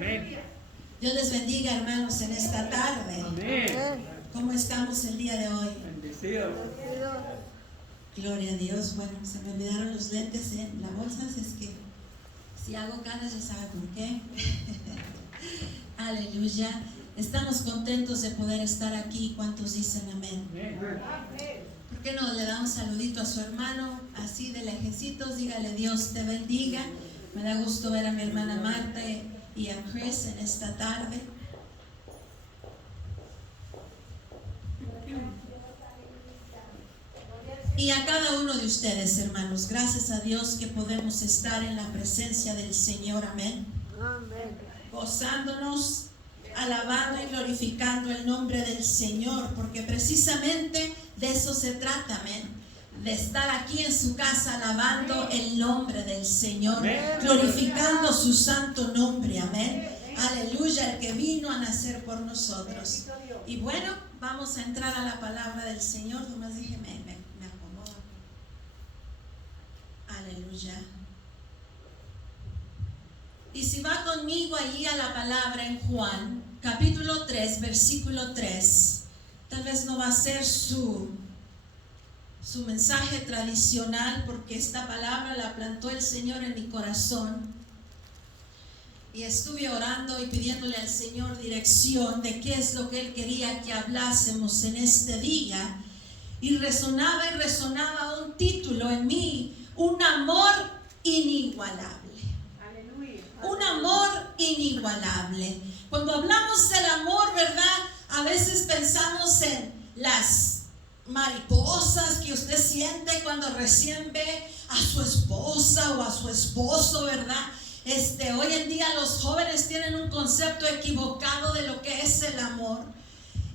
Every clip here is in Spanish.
Amén. Dios les bendiga, hermanos, en esta tarde. Amén. ¿Cómo estamos el día de hoy? Bendecido. Gloria a Dios. Bueno, se me olvidaron los lentes en la bolsa, así es que si hago caras ya sabe por qué. Aleluya. Estamos contentos de poder estar aquí. ¿Cuántos dicen amén? ¿Por qué no le da un saludito a su hermano así de lejecitos? Dígale: Dios te bendiga. Me da gusto ver a mi hermana Marta y a Chris en esta tarde. Y a cada uno de ustedes, hermanos, gracias a Dios que podemos estar en la presencia del Señor, amén. Gozándonos, alabando y glorificando el nombre del Señor, porque precisamente de eso se trata, amén. De estar aquí en su casa alabando el nombre del Señor, glorificando su santo nombre, amén. Aleluya, el que vino a nacer por nosotros. Y bueno, vamos a entrar a la palabra del Señor. Nomás déjeme, me acomodo. Aleluya. Y si va conmigo allí a la palabra en Juan, capítulo 3, versículo 3. Tal vez no va a ser su mensaje tradicional, porque esta palabra la plantó el Señor en mi corazón. Y estuve orando y pidiéndole al Señor dirección de qué es lo que Él quería que hablásemos en este día. Y resonaba un título en mí: un amor inigualable. Un amor inigualable. Cuando hablamos del amor, ¿verdad? A veces pensamos en las mariposas que usted siente cuando recién ve a su esposa o a su esposo, ¿verdad? Hoy en día los jóvenes tienen un concepto equivocado de lo que es el amor.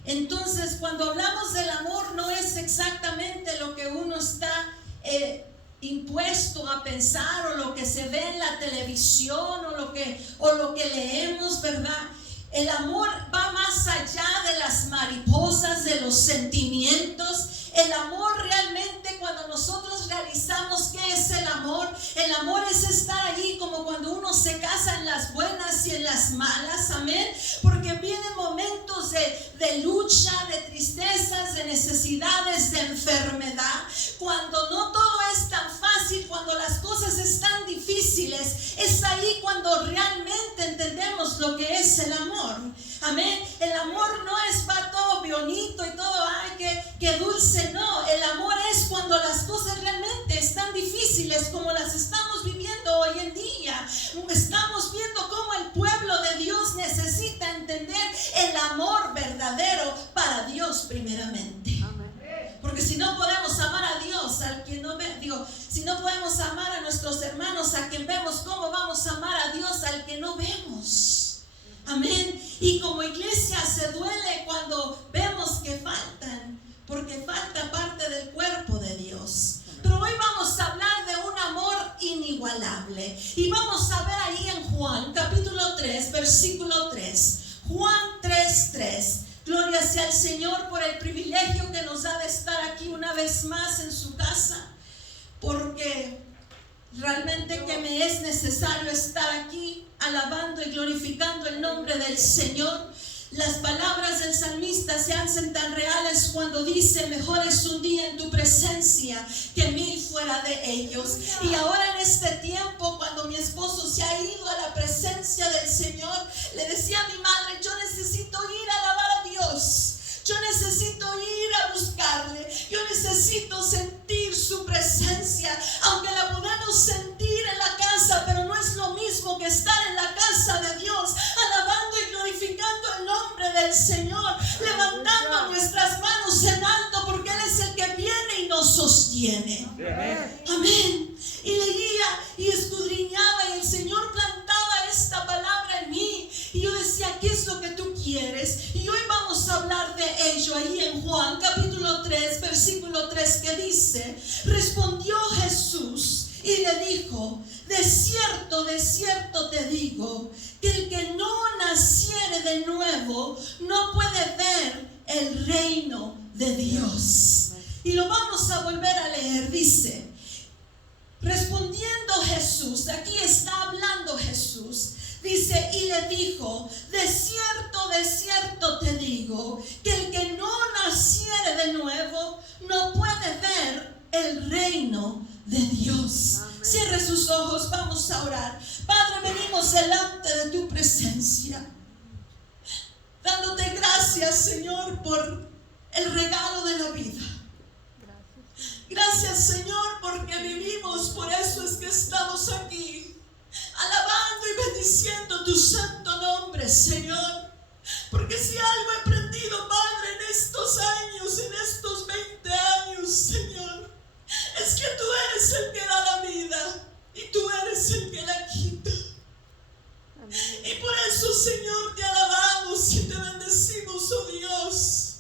Entonces, cuando hablamos del amor, no es exactamente lo que uno está impuesto a pensar, o lo que se ve en la televisión, o lo que leemos, ¿verdad? El amor va más allá de las mariposas, de los sentimientos. El amor realmente, cuando nosotros realizamos qué es el amor es estar allí como cuando uno se casa en las buenas y en las malas, amén. Porque vienen momentos de lucha, de tristezas, de necesidades, de enfermedad. Cuando no todo es tan fácil, cuando las cosas están difíciles, es ahí cuando realmente entendemos lo que es el amor. Amén. El amor no es va todo bonito y todo, ay, qué dulce. No, el amor es cuando las cosas realmente están difíciles, como las estamos viviendo hoy en día. Estamos viendo cómo el pueblo de Dios necesita entender el amor verdadero para Dios primeramente. Porque si no podemos amar a Dios, al que no ve, si no podemos amar a nuestros hermanos, a quien vemos, ¿cómo vamos a amar a Dios al que no vemos? Amén. Y como iglesia se duele cuando vemos que faltan, porque falta parte del cuerpo de Dios. Pero hoy vamos a hablar de un amor inigualable. Y vamos a ver ahí en Juan, capítulo 3, versículo 3. Juan 3:3. Gloria sea al Señor por el privilegio que nos da de estar aquí una vez más en su casa. Porque realmente que me es necesario estar aquí alabando y glorificando el nombre del Señor. Las palabras del salmista se hacen tan reales cuando dice: mejor es un día en tu presencia que 1000 fuera de ellos. Y ahora en este tiempo, cuando mi esposo se ha ido a la presencia del Señor, le decía a mi madre: yo necesito ir a alabar a Dios. Yo necesito ir a buscarle. Yo necesito sentir su presencia. Aunque la podemos sentir en la casa, pero no es lo mismo que estar en la casa de Dios, alabando y glorificando el nombre del Señor, levantando nuestras manos en alto, porque Él es el que viene y nos sostiene. Amén. Y leía y escudriñaba, y el Señor plantaba esta palabra en mí. Y yo decía: ¿qué es lo que tú quieres? Y hoy vamos a hablar de ello ahí en Juan capítulo 3, versículo 3, que dice: respondió Jesús y le dijo: de cierto te digo, que el que no naciere de nuevo no puede ver el reino de Dios. Y lo vamos a volver a leer. Dice: respondiendo Jesús, aquí está hablando Jesús, Dice, y le dijo, de cierto te digo, que el que no naciere de nuevo no puede ver el reino de Dios. Amén. Cierre sus ojos, vamos a orar. Padre, venimos delante de tu presencia, dándote gracias, Señor, por el regalo de la vida. Gracias, Señor, porque vivimos, por eso es que estamos aquí, alabando y bendiciendo tu santo nombre, Señor. Porque si algo he aprendido, Padre, en estos años, en estos 20 años, Señor, es que tú eres el que da la vida y tú eres el que la quita. Amén. Y por eso, Señor, te alabamos y te bendecimos, oh Dios.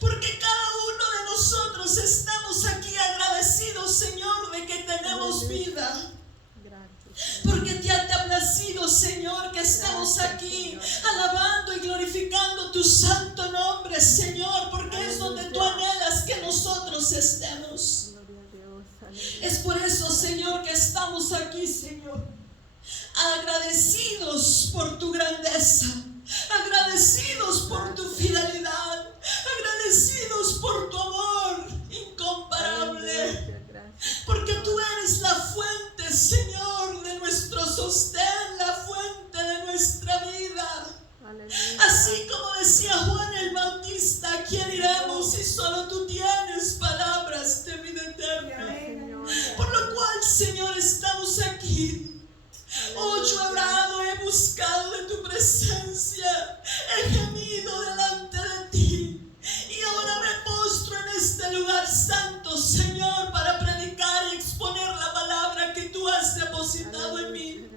Porque cada uno de nosotros estamos aquí agradecidos, Señor, de que tenemos vida. Porque te ha placido, Señor, que estemos aquí alabando y glorificando tu santo nombre, Señor, porque es donde tú anhelas que nosotros estemos. Es por eso, Señor, que estamos aquí, Señor, agradecidos por tu grandeza, agradecidos por tu fidelidad, agradecidos por tu amor incomparable. Porque tú eres la fuente, Señor, de nuestro sostén, la fuente de nuestra vida. Así como decía Juan el Bautista, ¿a quién iremos si solo tú tienes palabras de vida eterna? Por lo cual, Señor, estamos aquí. Oh, yo he orado, he buscado de tu presencia, he gemido delante de ti. Y ahora me postro en este lugar santo, Señor, para predicar y exponer la palabra que tú has depositado en mí.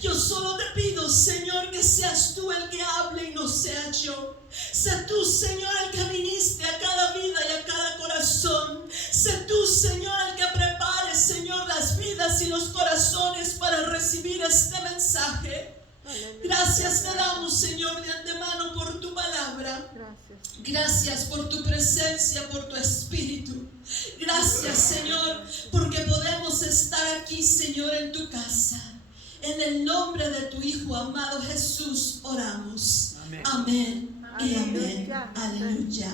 Yo solo te pido, Señor, que seas tú el que hable y no sea yo. Sé tú, Señor, el que viniste a cada vida y a cada corazón. Sé tú, Señor, el que prepare, Señor, las vidas y los corazones para recibir este mensaje. Gracias te damos, Señor, de antemano por tu palabra. Gracias por tu presencia, por tu espíritu. Gracias, Señor, porque podemos estar aquí, Señor, en tu casa. En el nombre de tu Hijo amado Jesús oramos. Amén y amén. Aleluya.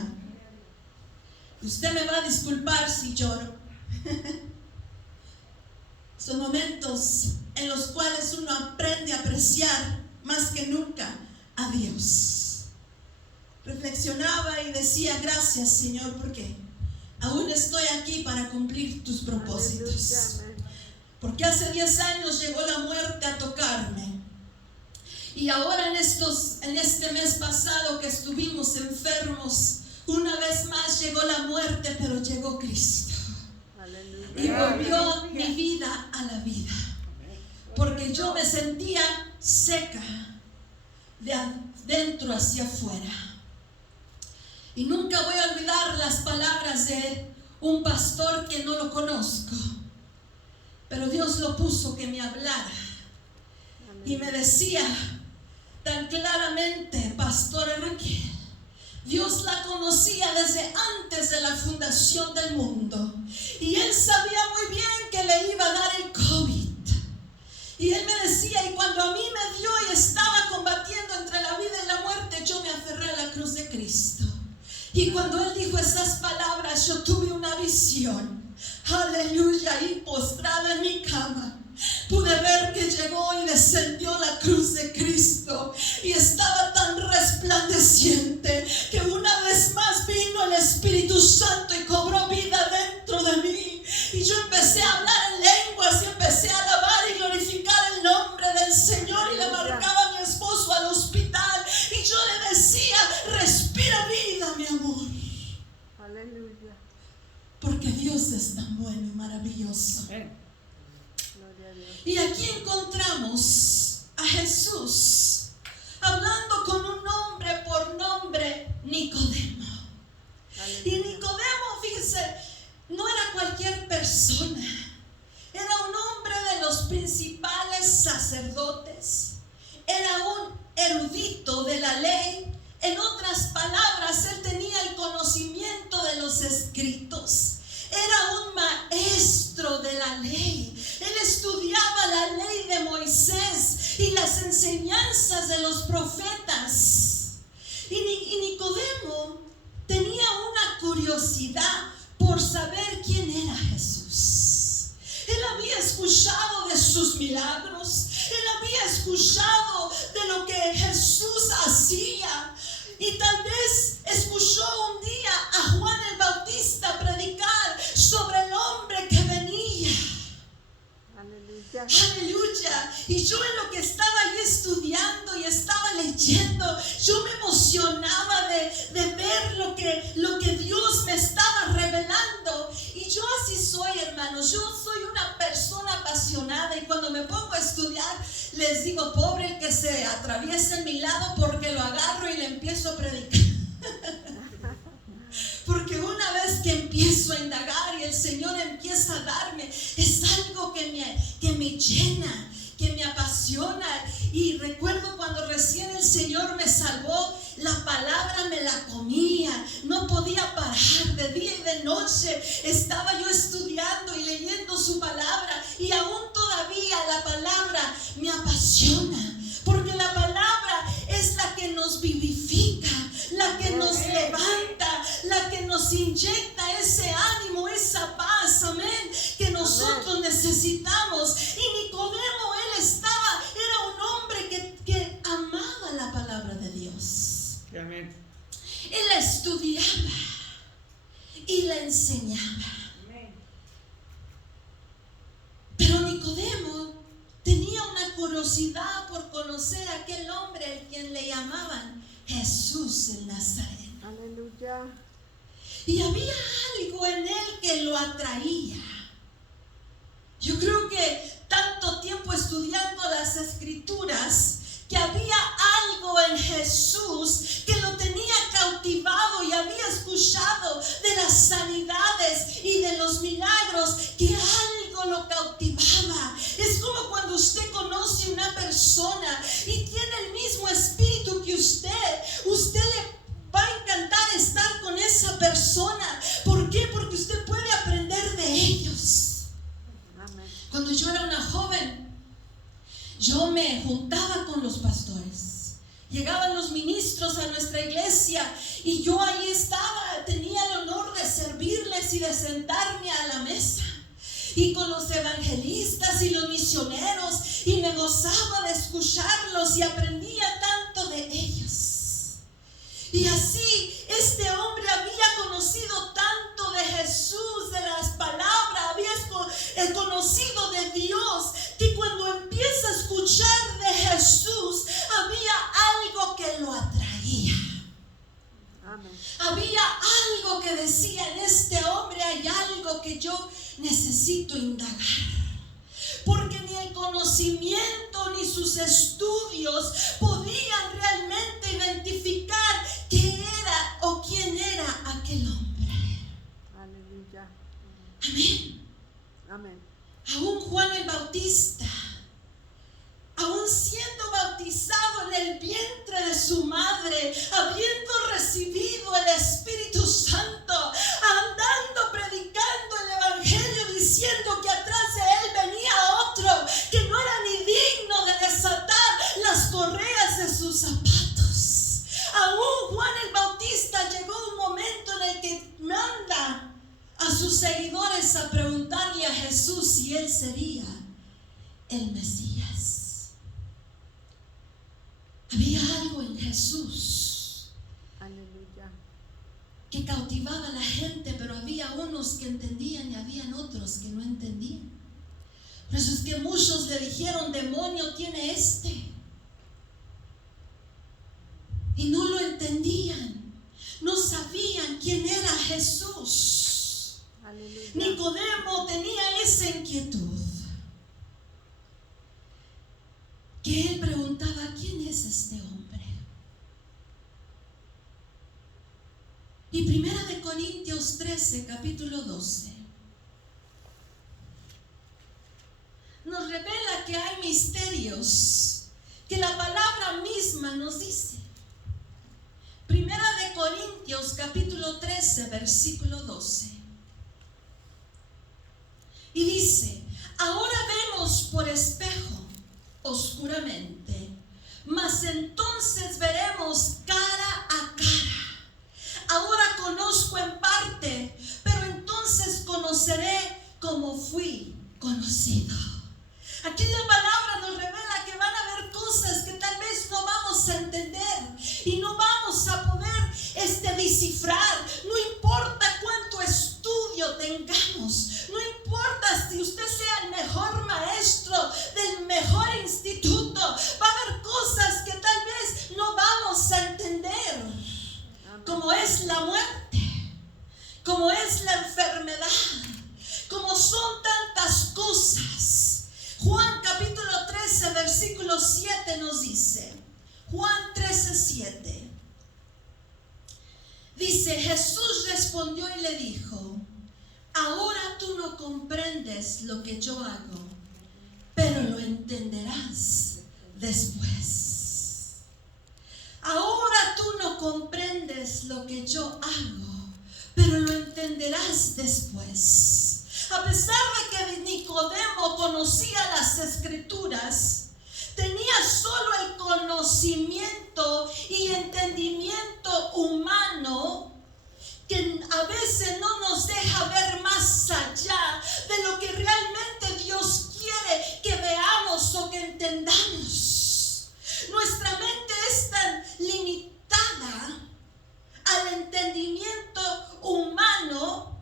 Usted me va a disculpar si lloro. Son momentos en los cuales uno aprende a apreciar más que nunca a Dios. Reflexionaba y decía, gracias, Señor, porque aún estoy aquí para cumplir tus propósitos. Porque hace 10 años llegó la muerte a tocarme. Y ahora en este mes pasado que estuvimos enfermos, una vez más llegó la muerte, pero llegó Cristo. Y volvió mi vida a la vida. Porque yo me sentía seca de adentro hacia afuera. Y nunca voy a olvidar las palabras de un pastor que no lo conozco, pero Dios lo puso que me hablara. Y me decía tan claramente, pastora Raquel, Dios la conocía desde antes de la fundación del mundo. Y Él sabía muy bien que le iba a dar el COVID. Y Él me decía, y cuando a mí me dio y estaba combatiendo entre la vida y la muerte, yo me aferré a la cruz de Cristo. Y cuando Él dijo esas palabras, yo tuve una visión. Aleluya, y postrada en mi cama, pude ver que llegó y descendió la cruz de Cristo. Y estaba tan resplandeciente que una vez más vino el Espíritu Santo y cobró vida dentro de mí. Y yo empecé a hablar en lenguas y empecé a alabar y glorificar el nombre del Señor. Y le marcaba a mi esposo al hospital. Y yo le decía, respira vida, mi amor. Aleluya. Porque Dios es tan bueno y maravilloso. Y aquí encontramos a Jesús hablando con un hombre por nombre Nicodemo. Y Nicodemo, fíjese, no era cualquier persona. Era un hombre de los principales sacerdotes. Era un erudito de la ley. En otras palabras, él tenía el conocimiento de los escritos. Era un maestro de la ley. Él estudiaba la ley de Moisés y las enseñanzas escuchado de lo que Jesús hacía. Y tal vez escuchó un día a Juan el Bautista predicar sobre el hombre que venía. Aleluya. Aleluya. Y yo en lo que estaba ahí estudiando y estaba leyendo, yo me emocionaba de ver lo que Dios me estaba revelando. Y yo así soy, hermanos. Yo soy una persona apasionada, y cuando me pongo a estudiar, les digo, pobre el que se atraviesa en mi lado, porque lo agarro y le empiezo a predicar. Porque una vez que empiezo a indagar y el Señor empieza a darme, es algo que me llena, que me apasiona. Y recuerdo cuando recién el Señor me salvó, la palabra me la comía, no podía parar, de día y de noche estaba yo estudiando y leyendo su palabra, y aún todavía la palabra me apasiona, porque la palabra es la que nos vivifica, la que nos levanta, la que nos inyecta ese ánimo, esa paz, amén, que nosotros necesitamos. Y Nicodemo, era un hombre que amaba la palabra de Dios. Amén. Él la estudiaba y la enseñaba. Pero Nicodemo tenía una curiosidad por conocer a aquel hombre al quien le llamaban Jesús el Nazareno. Aleluya. Y había algo en él que lo atraía. Yo creo que tanto tiempo estudiando las Escrituras, que había algo en Jesús que lo tenía cautivado, y había escuchado de las sanidades y de los milagros, que algo lo cautivaba. Es como cuando usted conoce una persona y tiene el mismo espíritu que usted le va a encantar estar con esa persona. ¿Por qué? Porque usted puede aprender de ellos. Amén. Cuando yo era una joven, yo me juntaba con los pastores. Llegaban los ministros a nuestra iglesia y yo ahí estaba, tenía el honor de servirles y de sentarme a la mesa. Y con los evangelistas y los misioneros, y me gozaba de escucharlos y aprendía tanto de ellos. Y así este hombre había conocido tanto de Jesús, de las palabras, había conocido de Dios, que cuando empieza a escuchar de Jesús, había algo que lo atraía. Amén. Había algo que decía, en este hombre hay algo que yo necesito indagar. Porque ni el conocimiento ni sus estudios podían realmente identificar qué era o quién era aquel hombre. Aleluya. Amén. Amén. Aún Juan el Bautista, aún siendo bautizado en el vientre de su madre, habiendo recibido el Espíritu Santo, andando predicando el Evangelio, diciendo que atrás de él venía otro que no era ni digno de desatar las correas de sus zapatos. Aún Juan el Bautista llegó un momento en el que manda a sus seguidores a preguntarle a Jesús si él sería el Mesías. Había algo en Jesús Aleluya. que cautivaba a la gente, pero había unos que entendían y habían otros que no entendían. Por eso es que muchos le dijeron, demonio tiene este. Y no lo entendían, no sabían quién era Jesús. Aleluya. Nicodemo tenía esa inquietud, que él preguntaba, ¿quién es este hombre? Y 1 Corintios 13, capítulo 12, nos revela que hay misterios que la palabra misma nos dice. 1 Corintios capítulo 13, versículo 12. Y dice, ahora vemos por espejo oscuramente, mas entonces veremos cara a cara. Ahora conozco en parte, pero entonces conoceré como fui conocido. Aquí la palabra nos revela que van a haber cosas 7. Dice, Jesús respondió y le dijo, ahora tú no comprendes lo que yo hago, pero lo entenderás después. Ahora tú no comprendes lo que yo hago, pero lo entenderás después. A pesar de que Nicodemo conocía las Escrituras, tenía solo el conocimiento y entendimiento humano que a veces no nos deja ver más allá de lo que realmente Dios quiere que veamos o que entendamos. Nuestra mente es tan limitada al entendimiento humano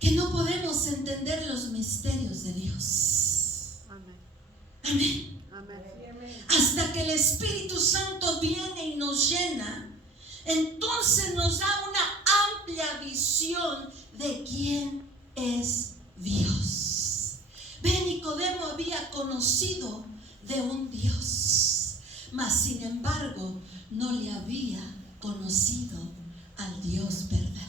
que no podemos entender los misterios de Dios. Amén. Amén. Amén. Hasta que el Espíritu Santo viene y nos llena, entonces nos da una amplia visión de quién es Dios. Ve, Nicodemo había conocido de un Dios, mas sin embargo no le había conocido al Dios verdadero.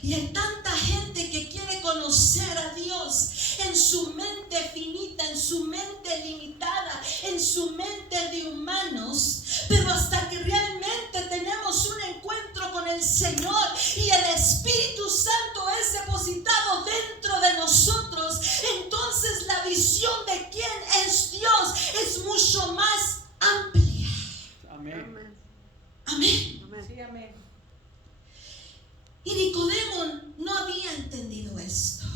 Y hay tanta gente que quiere conocer a Dios en su mente finita, en su mente limitada, en su mente de humanos. Pero hasta que realmente tenemos un encuentro con el Señor y el Espíritu Santo es depositado dentro de nosotros, entonces la visión de quién es Dios es mucho más amplia. Amén. Amén. Amén. Sí, amén. Y Nicodemo no había entendido esto.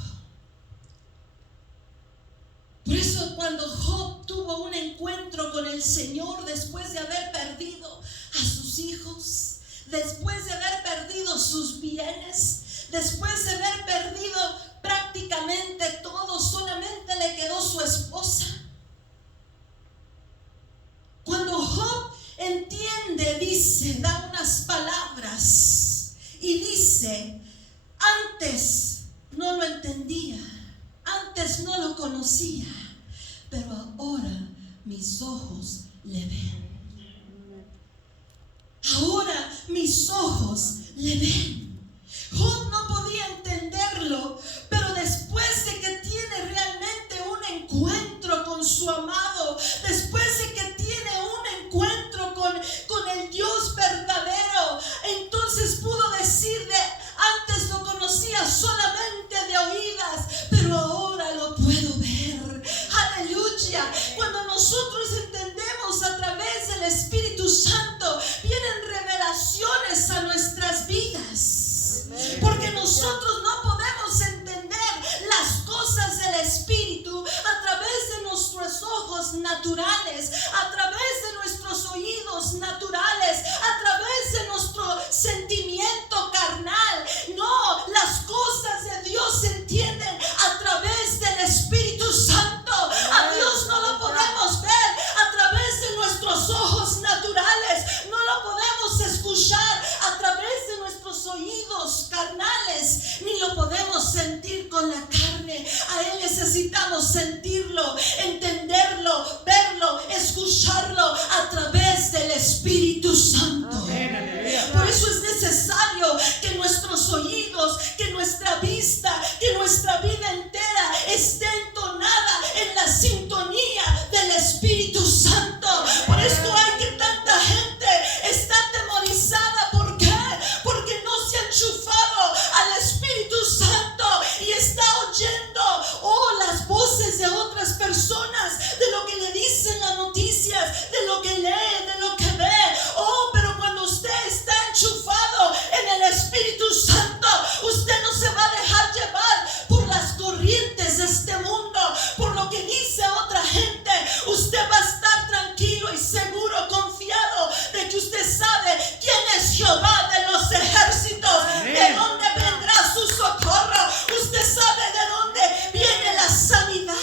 Por eso cuando Job tuvo un encuentro con el Señor después de haber perdido a sus hijos, después de haber perdido sus bienes, después de haber perdido prácticamente todo, solamente le quedó su esposa. Cuando Job entiende, dice, da unas palabras y dice, antes no lo entendía, antes no lo conocía, pero ahora mis ojos le ven. Ahora mis ojos le ven. Job no podía entenderlo, pero después de que tiene realmente un encuentro con su amado, después de que tiene un encuentro con el Dios verdadero, entonces pudo decir antes lo conocía solamente de oídas, pero ahora lo puedo ver. Aleluya. Cuando nosotros entendemos a través del Espíritu Santo, vienen revelaciones a nuestras vidas. Porque nosotros no podemos entender las cosas del Espíritu a través de nuestros ojos naturales, a través de nuestros oídos naturales, a través de nuestro sentimiento carnal. No, las cosas de Dios se entienden a través del Espíritu Santo. A Dios no lo podemos ver a través de nuestros ojos naturales, no lo podemos escuchar a través de nuestros oídos carnales, ni lo podemos sentir con la carne. A Él necesitamos sentirlo, entenderlo, verlo, escucharlo a través del Espíritu Santo. Por eso es necesario que nuestros oídos, que nuestra vista, que nuestra vida entera esté entonada en la sintonía del Espíritu Santo. Por esto hay que tanta gente está atemorizada. ¿Por qué? Porque no se ha enchufado al Espíritu Santo y está oyendo las voces de otras personas, de lo que le dicen las noticias, de lo que lee, de lo que ve. Pero cuando usted está enchufado en el Espíritu Santo, usted no se va a dejar llevar por las corrientes de este mundo, por lo que dice otra gente. Usted va a estar tranquilo y seguro, confiado de que usted sabe quién es Jehová de los ejércitos. Amén. De dónde vendrá su socorro. Usted sabe de dónde viene la sanidad.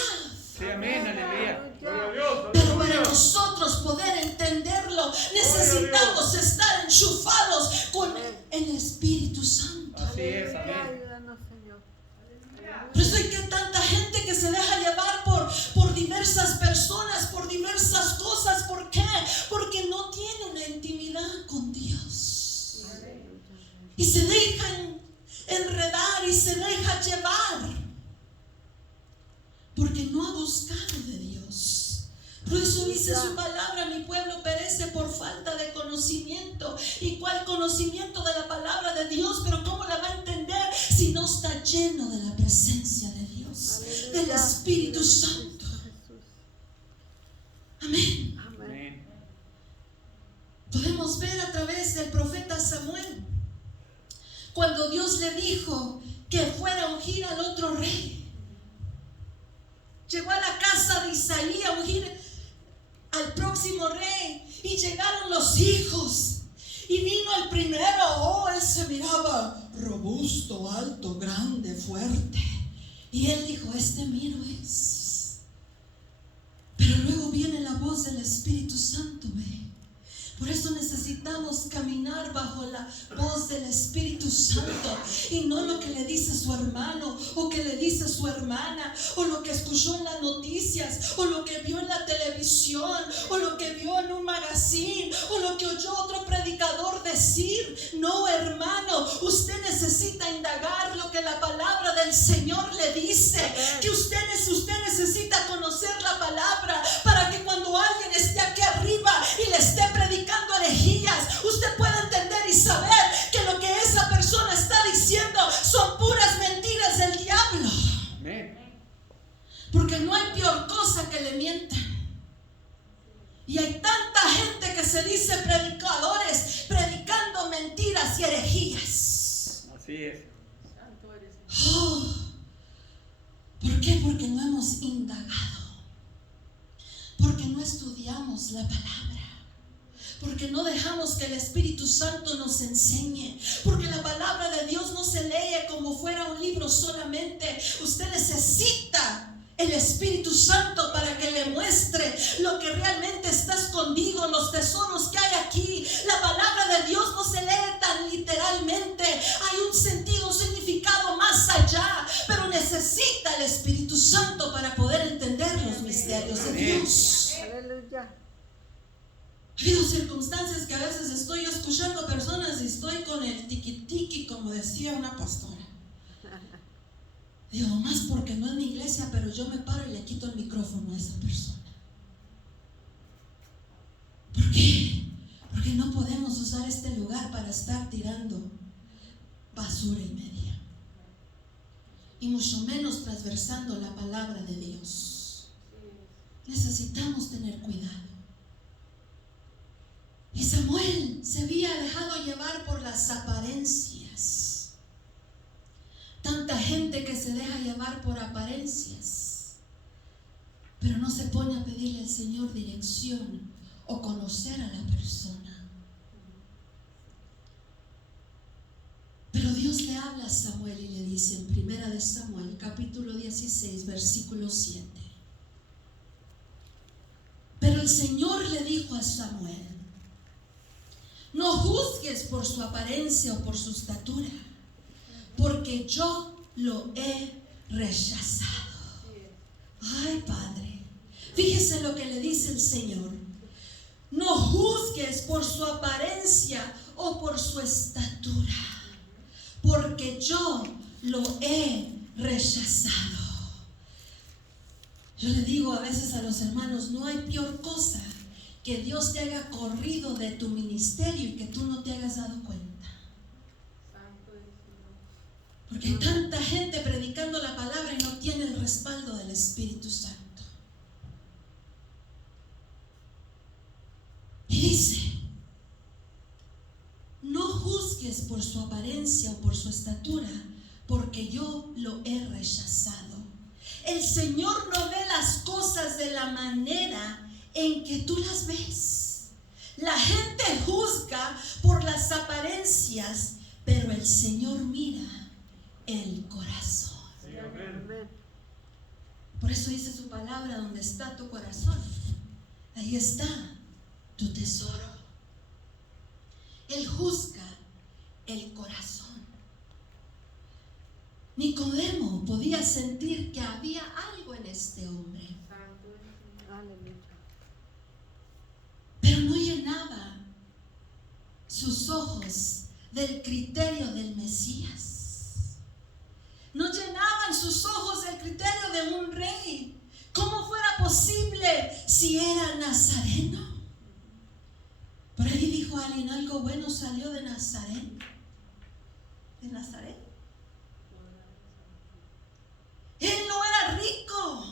Sí, amén, aleluya. Pero para nosotros poder entenderlo, necesitamos estar enchufados con el Espíritu Santo. Así es, amén. Ayúdanos, Señor. Por eso hay que tanta gente que se deja llevar por diversas personas, por diversas cosas. ¿Por qué? y se deja enredar y se deja llevar, porque no ha buscado de Dios. Por eso dice su palabra: mi pueblo perece por falta de conocimiento. ¿Y cuál conocimiento de la palabra de Dios? Pero ¿cómo la va a entender si no está lleno de la presencia de Dios, del Espíritu Santo? Amén. Amén. Podemos ver a través del profeta Samuel, cuando Dios le dijo que fuera a ungir al otro rey. Llegó a la casa de Isaí a ungir al próximo rey, y llegaron los hijos, y vino el primero. Él se miraba robusto, alto, grande, fuerte, y él dijo: este mío es. Pero luego viene la voz del Espíritu Santo, ve. Por eso necesitamos caminar bajo la voz del Espíritu Santo, y no lo que le dice su hermano, o que le dice su hermana, o lo que escuchó en las noticias, o lo que vio en la televisión, o lo que vio en un magazine, o lo que oyó otro predicador decir. No, hermano, usted necesita indagar lo que la palabra del Señor le dice. Que usted necesita conocer la palabra, para que cuando alguien esté aquí arriba y le esté predicando herejías, usted pueda entender y saber que lo que esa persona está diciendo son puras mentiras del diablo. Amén. Porque no hay peor cosa que le mientan. Y hay tanta gente que se dice predicadores, predicando mentiras y herejías. Así es. Santo eres. Oh, ¿por qué? Porque no hemos indagado, porque no estudiamos la palabra, porque no dejamos que el Espíritu Santo nos enseñe. Porque la palabra de Dios no se lee como fuera un libro solamente. Usted necesita el Espíritu Santo para que le muestre lo que realmente está escondido, los tesoros que hay aquí. La palabra de Dios no se lee tan literalmente. Hay un sentido, un significado más allá. Pero necesita el Espíritu Santo para poder entender los misterios de Dios. Aleluya. Ha habido circunstancias que a veces estoy escuchando personas y estoy con el tiqui-tiqui, como decía una pastora. Digo, más porque no es mi iglesia, pero yo me paro y le quito el micrófono a esa persona. ¿Por qué? Porque no podemos usar este lugar para estar tirando basura y media, y mucho menos transversando la palabra de Dios. Necesitamos tener cuidado. Y Samuel se había dejado llevar por las apariencias. Tanta gente que se deja llevar por apariencias, pero no se pone a pedirle al Señor dirección o conocer a la persona. Pero Dios le habla a Samuel y le dice en 1 de Samuel, capítulo 16, versículo 7. Pero el Señor le dijo a Samuel: no juzgues por su apariencia o por su estatura, porque yo lo he rechazado. Ay, Padre, fíjese lo que le dice el Señor: no juzgues por su apariencia o por su estatura, porque yo lo he rechazado. Yo le digo a veces a los hermanos: no hay peor cosa que Dios te haya corrido de tu ministerio y que tú no te hayas dado cuenta. Santo eres. Porque hay tanta gente predicando la palabra y no tiene el respaldo del Espíritu Santo. Y dice: no juzgues por su apariencia o por su estatura, porque yo lo he rechazado. El Señor no ve las cosas de la manera en que tú las ves. La gente juzga por las apariencias, pero el Señor mira el corazón. Sí, amén. Amén. Por eso dice su palabra: donde está tu corazón, ahí está tu tesoro. Él juzga el corazón. Nicodemo podía sentir que había algo en este hombre, Santo eres. Aleluya. pero no llenaba sus ojos del criterio del Mesías. No llenaban sus ojos del criterio de un rey. ¿Cómo fuera posible si era nazareno? Por ahí dijo alguien, algo bueno salió de Nazaret. ¿De Nazaret? Él no era rico.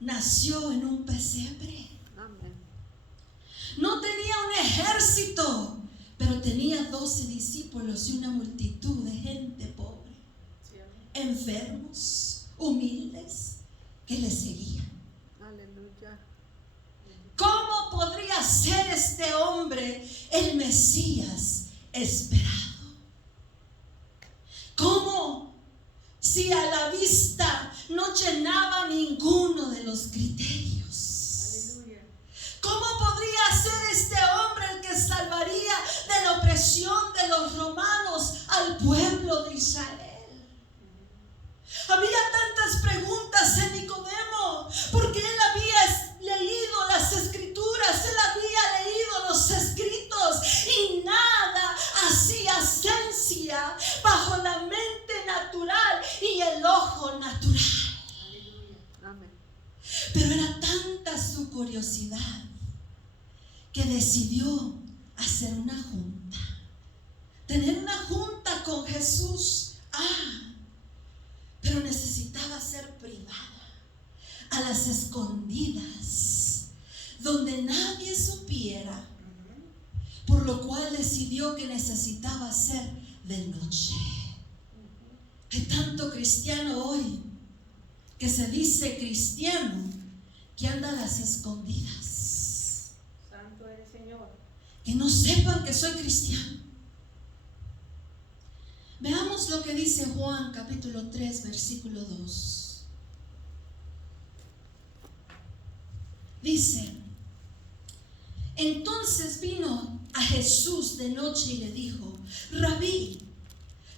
Nació en un pesebre. Amén. No tenía un ejército, pero tenía 12 discípulos y una multitud de gente pobre, Sí, amén. enfermos, humildes, que le seguían. Aleluya. ¿Cómo podría ser este hombre el Mesías esperado? ¿Cómo? Si a la vista no llenaba ninguno de los criterios. Aleluya. ¿Cómo podría ser este hombre el que salvaría de la opresión de los romanos al pueblo de Israel? Había tantas preguntas en Nicodemo, porque él había leído las escrituras, él había leído los escritos y nada hacía ciencia bajo la mente natural y el ojo natural. Aleluya. Amén. Pero era tanta su curiosidad que decidió hacer una junta, tener una junta con Jesús. Pero necesitaba ser privada, a las escondidas, donde nadie supiera, por lo cual decidió que necesitaba ser de noche. Hay tanto cristiano hoy que se dice cristiano que anda a las escondidas, Santo eres, Señor. que no sepan que soy cristiano. Veamos lo que dice Juan capítulo 3 versículo 2. Dice: entonces vino a Jesús de noche y le dijo: Rabí,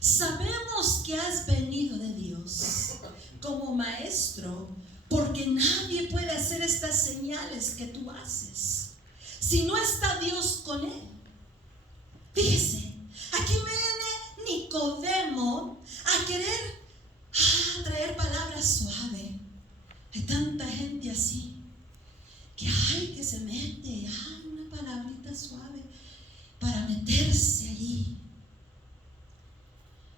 sabemos que has venido de Dios como maestro, porque nadie puede hacer estas señales que tú haces si no está Dios con él. Fíjese, aquí viene Nicodemo a querer traer palabras suaves. Hay tanta gente así que se mete una palabrita suave para meterse allí.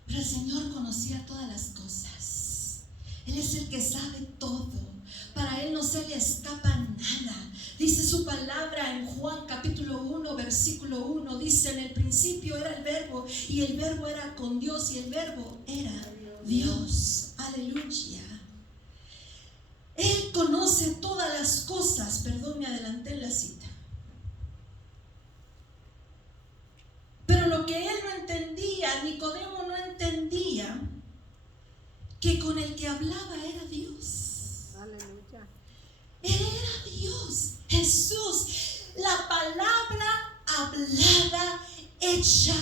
Pero el Señor conocía todas las cosas. Él es el que sabe todo. Para Él no se le escapa nada. Dice su palabra en Juan capítulo 1 versículo 1. Dice: en el principio era el verbo, y el verbo era con Dios, y el verbo era Dios. Aleluya. Él conoce todas las cosas. Perdón, me adelanté en la cita. Pero lo que él no entendía, Nicodemo no entendía, que con el que hablaba era Dios. Aleluya. Él era Dios, Jesús, la palabra hablada hecha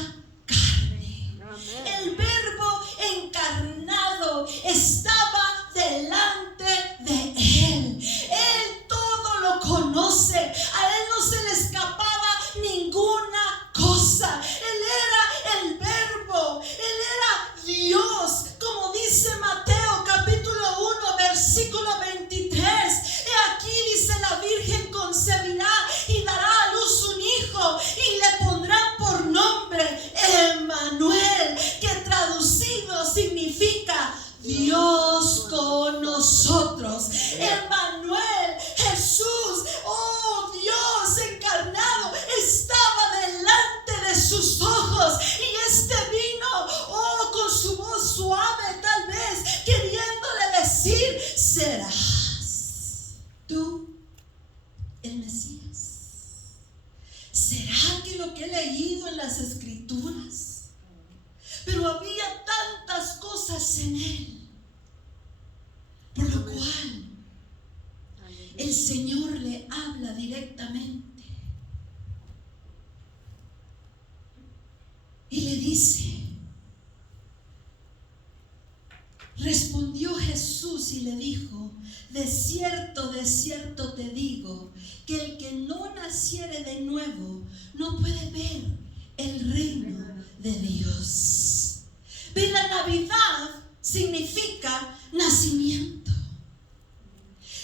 carne. Amén. El verbo encarnado estaba delante de él. Él todo lo conoce. A él no se le escapaba ninguna cosa. Él era el verbo. Él era Dios. Como dice Mateo capítulo 1 versículo 23. He aquí, dice, la Virgen concebirá y dará a luz un hijo y le pondrán por nombre Emmanuel, que traducido significa Dios con nosotros. Emmanuel, Jesús, oh Dios encarnado, estaba delante de sus ojos, y este vino, oh, con su voz suave, tal vez queriéndole decir: ¿serás tú el Mesías? ¿Será que lo que he leído en las escrituras? Pero había tantas cosas en él, por lo cual el Señor le habla directamente y le dice: respondió Jesús y le dijo: de cierto te digo, que el que no naciere de nuevo no puede ver el reino de Dios. Y la Navidad significa nacimiento.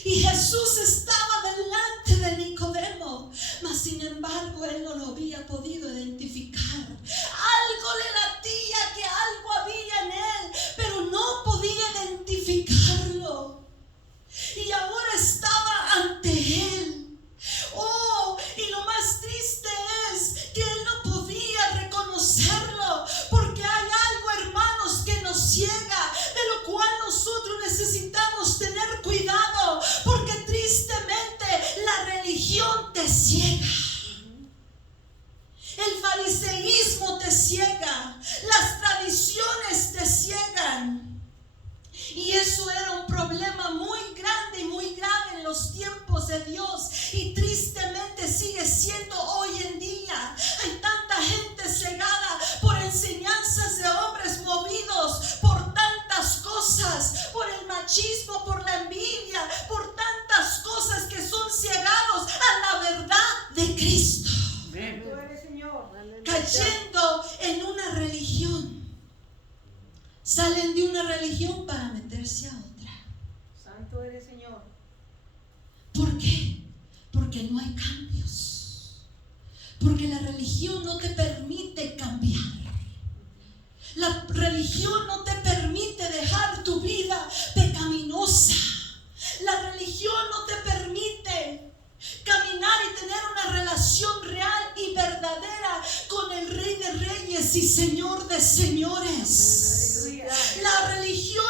Y Jesús estaba delante de Nicodemo, mas sin embargo él no lo había podido identificar. Algo le latía que algo había en él, pero no podía identificarlo. Y ahora estaba ante él. Oh, y lo más triste es que él no podía reconocerlo, porque hay algo, hermanos, que nos ciega, de lo cual nosotros necesitamos tener cuidado, porque tristemente la religión te ciega. El fariseísmo te ciega, las tradiciones te ciegan. Y eso era un problema muy grande y muy grave en los tiempos de Dios. Y tristemente sigue siendo hoy en día. Hay tanta gente cegada por enseñanzas de hombres movidos por tantas cosas, por el machismo, por la envidia, por tantas cosas que son cegados a la verdad de Cristo. Amén. Tú eres Señor. Cayendo en una religión. Salen de una religión para meterse a otra. Santo eres Señor. ¿Por qué? Porque no hay cambios. Porque la religión no te permite cambiar. La religión no te permite dejar tu vida pecaminosa. La religión no te permite caminar y tener una relación real y verdadera con el Rey de Reyes y Señor de Señores. Aleluya. La religión